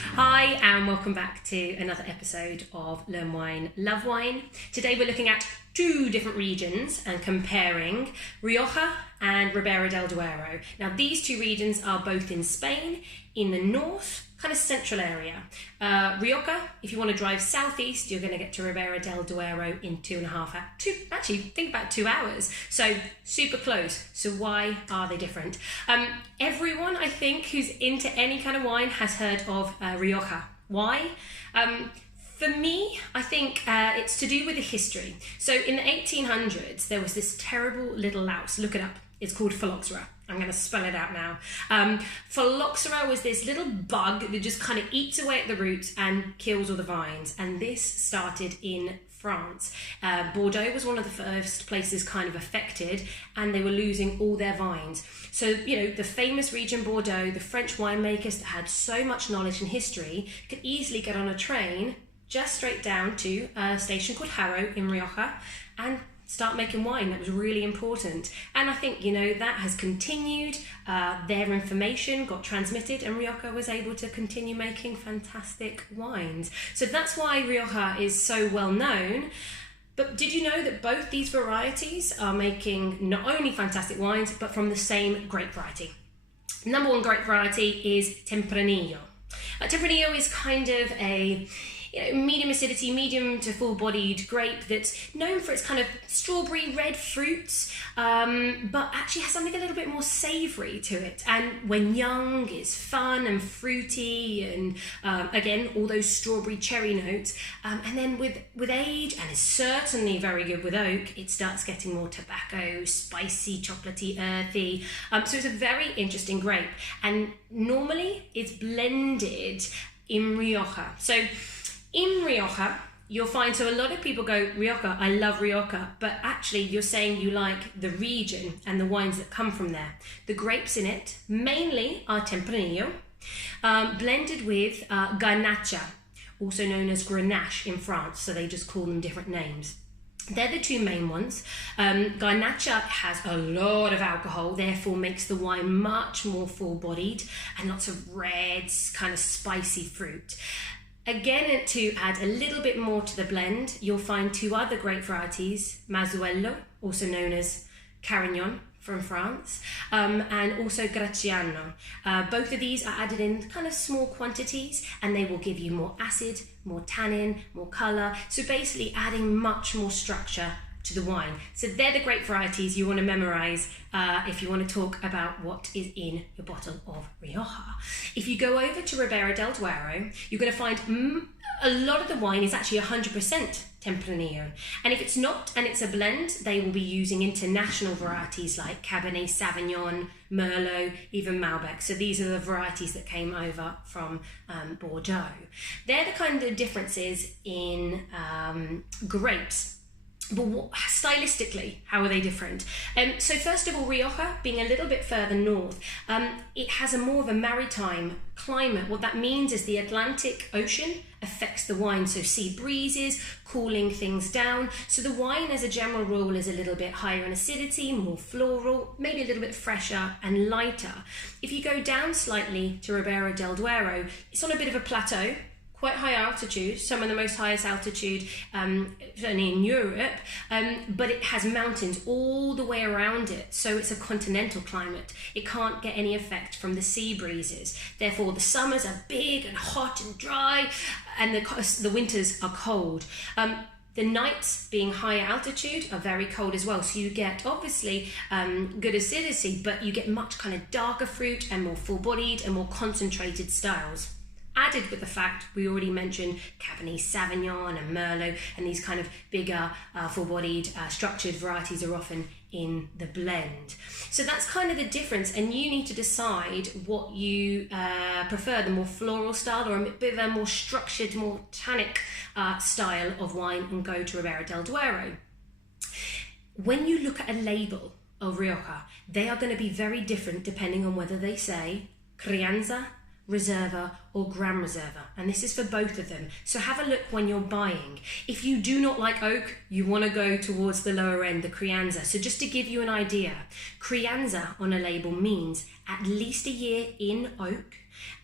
Hi and welcome back to another episode of Learn Wine, Love Wine. Today we're looking at two different regions and comparing Rioja and Ribera del Duero. Now these two regions are both in Spain, in the north, kind of central area. Rioja, if you want to drive southeast, you're going to get to Ribera del Duero in 2.5 hours. Actually, think about 2 hours. So super close. So why are they different? Everyone, I think, who's into any kind of wine has heard of Rioja. Why? For me, I think it's to do with the history. So in the 1800s, there was this terrible little louse. Look it up. It's called phylloxera. I'm going to spell it out now. Phylloxera was this little bug that just kind of eats away at the roots and kills all the vines. And this started in France. Bordeaux was one of the first places kind of affected, and they were losing all their vines. So, you know, the famous region Bordeaux, the French winemakers that had so much knowledge and history could easily get on a train just straight down to a station called Harrow in Rioja and start making wine. That was really important. And I think, you know, that has continued. Their information got transmitted and Rioja was able to continue making fantastic wines. So that's why Rioja is so well known. But did you know that both these varieties are making not only fantastic wines, but from the same grape variety? Number one grape variety is Tempranillo. Tempranillo is kind of a medium acidity, medium to full-bodied grape that's known for its kind of strawberry red fruits, but actually has something a little bit more savoury to it. And when young, is fun and fruity, and again, all those strawberry cherry notes. And then with age, and is certainly very good with oak, it starts getting more tobacco, spicy, chocolatey, earthy. So it's a very interesting grape. And normally it's blended in Rioja. So in Rioja, you'll find, so a lot of people go, Rioja, I love Rioja, but actually you're saying you like the region and the wines that come from there. The grapes in it mainly are Tempranillo, blended with Garnacha, also known as Grenache in France, so they just call them different names. They're the two main ones. Garnacha has a lot of alcohol, therefore makes the wine much more full-bodied and lots of reds, kind of spicy fruit. Again, to add a little bit more to the blend, you'll find two other grape varieties, Mazuelo, also known as Carignan from France, and also Gracciano. Both of these are added in kind of small quantities, and they will give you more acid, more tannin, more colour, so basically adding much more structure to the wine. So they're the grape varieties you want to memorise if you want to talk about what is in your bottle of Rioja. If you go over to Ribera del Duero, you're going to find a lot of the wine is actually 100% Tempranillo. And if it's not, and it's a blend, they will be using international varieties like Cabernet Sauvignon, Merlot, even Malbec. So these are the varieties that came over from Bordeaux. They're the kind of differences in grapes. But stylistically, how are they different? So first of all, Rioja, being a little bit further north, it has a more of a maritime climate. What that means is the Atlantic Ocean affects the wine, so sea breezes, cooling things down. So the wine, as a general rule, is a little bit higher in acidity, more floral, maybe a little bit fresher and lighter. If you go down slightly to Ribera del Duero, it's on a bit of a plateau, quite high altitude, some of the most highest altitude certainly in Europe, but it has mountains all the way around it, so it's a continental climate. It can't get any effect from the sea breezes. Therefore, the summers are big and hot and dry, and the winters are cold. The nights, being higher altitude, are very cold as well, so you get obviously good acidity, but you get much kind of darker fruit and more full-bodied and more concentrated styles. Added with the fact we already mentioned Cabernet Sauvignon and Merlot, and these kind of bigger, full-bodied, structured varieties are often in the blend. So that's kind of the difference, and you need to decide what you prefer, the more floral style or a bit of a more structured, more tannic style of wine, and go to Ribera del Duero. When you look at a label of Rioja, they are going to be very different depending on whether they say Crianza, Reserva or Gran Reserva, and this is for both of them. So have a look when you're buying. If you do not like oak, you want to go towards the lower end, the Crianza. So just to give you an idea, Crianza on a label means at least a year in oak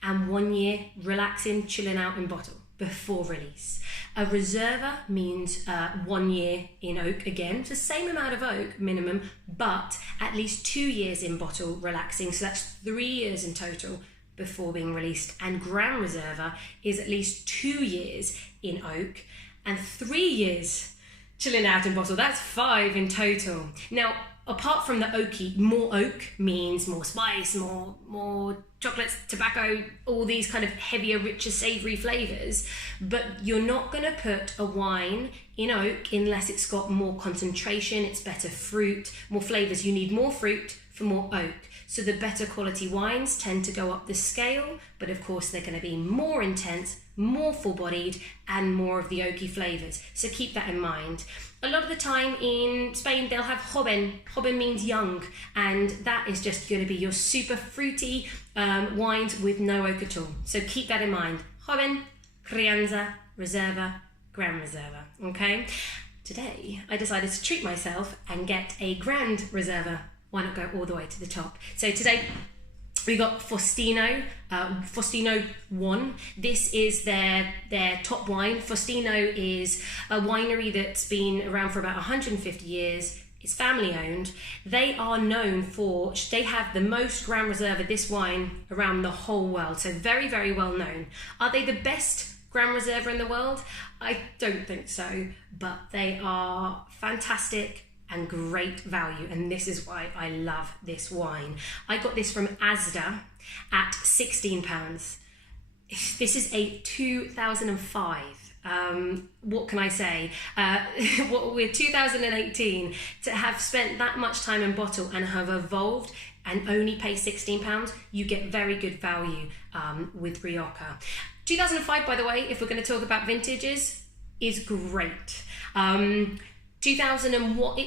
and 1 year relaxing, chilling out in bottle before release. A Reserva means 1 year in oak again, so same amount of oak minimum, but at least 2 years in bottle relaxing, so that's 3 years in total before being released. And Gran Reserva is at least 2 years in oak and 3 years chilling out in bottle. That's 5 in total. Now, apart from the oaky, more oak means more spice, more chocolates, tobacco, all these kind of heavier, richer, savoury flavours. But you're not going to put a wine in oak unless it's got more concentration, it's better fruit, more flavours. You need more fruit for more oak. So the better quality wines tend to go up the scale, but of course they're going to be more intense, more full-bodied, and more of the oaky flavours. So keep that in mind. A lot of the time in Spain they'll have joven. Joven means young, and that is just going to be your super fruity wines with no oak at all. So keep that in mind. Joven, Crianza, Reserva, Gran Reserva. Okay. Today I decided to treat myself and get a Grand Reserva. Why not go all the way to the top? So today we got Faustino, Faustino 1. This is their top wine. Faustino is a winery that's been around for about 150 years. It's family owned. They are known for, they have the most Gran Reserva, this wine, around the whole world. So very, very well known. Are they the best Gran Reserva in the world? I don't think so, but they are fantastic and great value, and this is why I love this wine. I got this from Asda at £16. This is a 2005. What can I say? We're 2018, to have spent that much time in bottle and have evolved and only pay £16, you get very good value with Rioja. 2005, by the way, if we're going to talk about vintages, is great. 2001,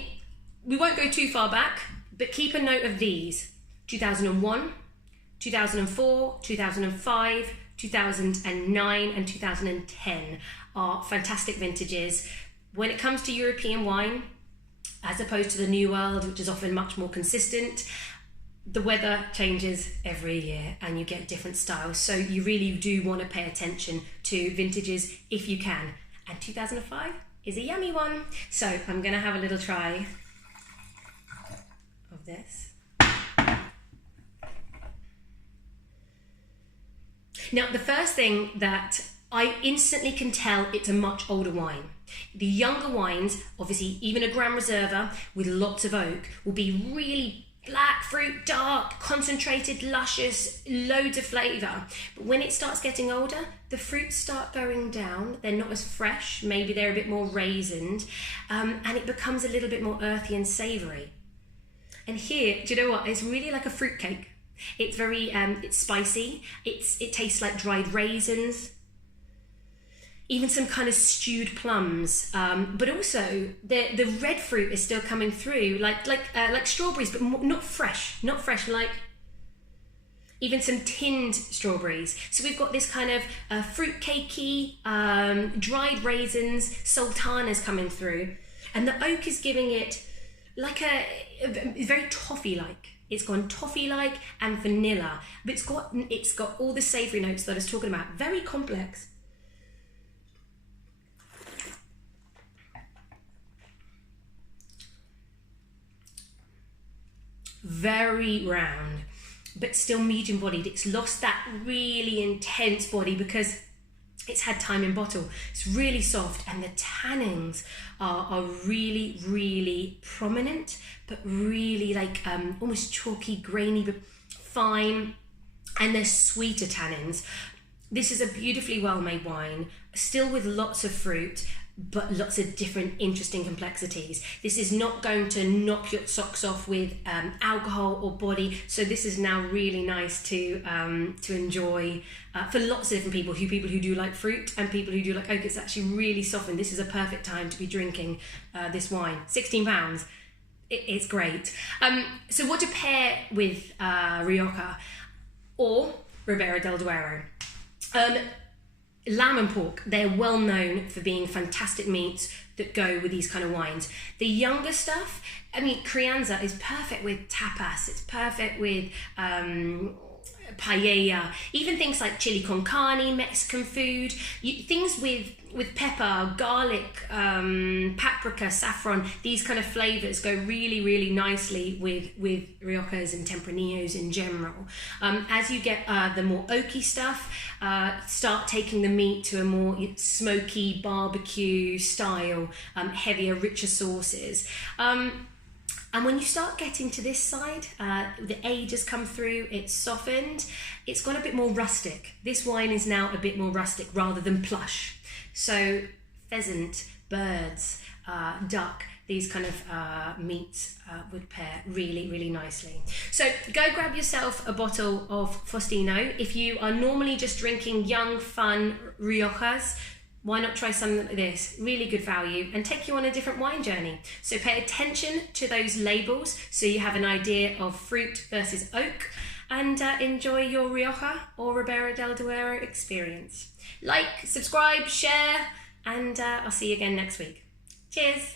we won't go too far back, but keep a note of these. 2001, 2004, 2005, 2009 and 2010 are fantastic vintages. When it comes to European wine, as opposed to the New World, which is often much more consistent, the weather changes every year and you get different styles. So you really do want to pay attention to vintages if you can. And 2005 is a yummy one. So I'm going to have a little try of this. Now, the first thing that I instantly can tell, it's a much older wine. The younger wines, obviously even a Gran Reserva with lots of oak, will be really black fruit, dark, concentrated, luscious, loads of flavour. But when it starts getting older, the fruits start going down. They're not as fresh. Maybe they're a bit more raisined, and it becomes a little bit more earthy and savoury. And here, do you know what? It's really like a fruit cake. It's very, it's spicy. It tastes like dried raisins, even some kind of stewed plums. But also the red fruit is still coming through, like strawberries, but not fresh, like even some tinned strawberries. So we've got this kind of fruit cakey, dried raisins, sultanas coming through, and the oak is giving it like it's very toffee-like. It's gone toffee-like and vanilla, but it's got all the savoury notes that I was talking about. Very complex. Very round, but still medium-bodied. It's lost that really intense body because it's had time in bottle. It's really soft, and the tannins are really, really prominent, but really like almost chalky, grainy, but fine, and they're sweeter tannins. This is a beautifully well-made wine, still with lots of fruit, but lots of different interesting complexities. This is not going to knock your socks off with alcohol or body, so this is now really nice to enjoy for lots of different people who do like fruit and people who do like oak. It's actually really softened. This is a perfect time to be drinking this wine. £16, it's great. So what to pair with Rioja or Ribera del Duero. Lamb and pork, they're well known for being fantastic meats that go with these kind of wines. The younger stuff, I mean, Crianza is perfect with tapas, it's perfect with paella, even things like chili con carne, Mexican food, things with pepper, garlic, paprika, saffron, these kind of flavors go really, really nicely with Riojas and Tempranillos in general. As you get the more oaky stuff, start taking the meat to a more smoky barbecue style, heavier, richer sauces. And when you start getting to this side, the age has come through, it's softened, it's got a bit more rustic. This wine is now a bit more rustic rather than plush. So pheasant, birds, duck, these kind of meats would pair really, really nicely. So go grab yourself a bottle of Faustino. If you are normally just drinking young, fun Riojas, why not try something like this? Really good value and take you on a different wine journey. So pay attention to those labels so you have an idea of fruit versus oak, and enjoy your Rioja or Ribera del Duero experience. Like, subscribe, share, and I'll see you again next week. Cheers.